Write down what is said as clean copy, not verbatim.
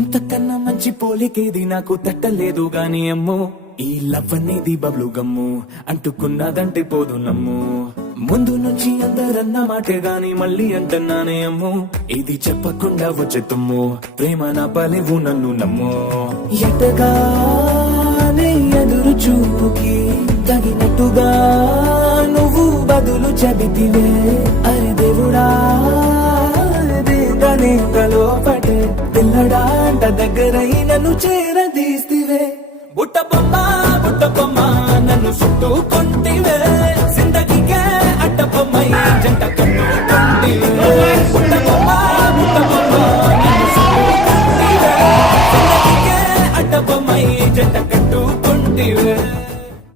ఇంతకన్నా మంచి పోలికేది నాకు తట్టలేదు గాని అమ్మో ఈ లవ్ అనేది బబ్లు గమ్ము అంటుకున్నదంటే పోదు నమ్ము ముందు నుంచి అందరన్న మాటే గాని మళ్ళీ అంటున్నానే అమ్ము ఇది చెప్పకుండా వచ్చే తుమ్ము ప్రేమ నా పలివు నన్ను నమ్ము ఎటగానే ఎదురు చూపుకి తగినట్టుగా నువ్వు బదులు చెబితివే అరే దేవుడా దేగలో పడే పిల్లడాంట దగ్గరై నన్ను చేరదీస్తివే బుట్ట బొమ్మ నన్ను చుట్టుకుంటివే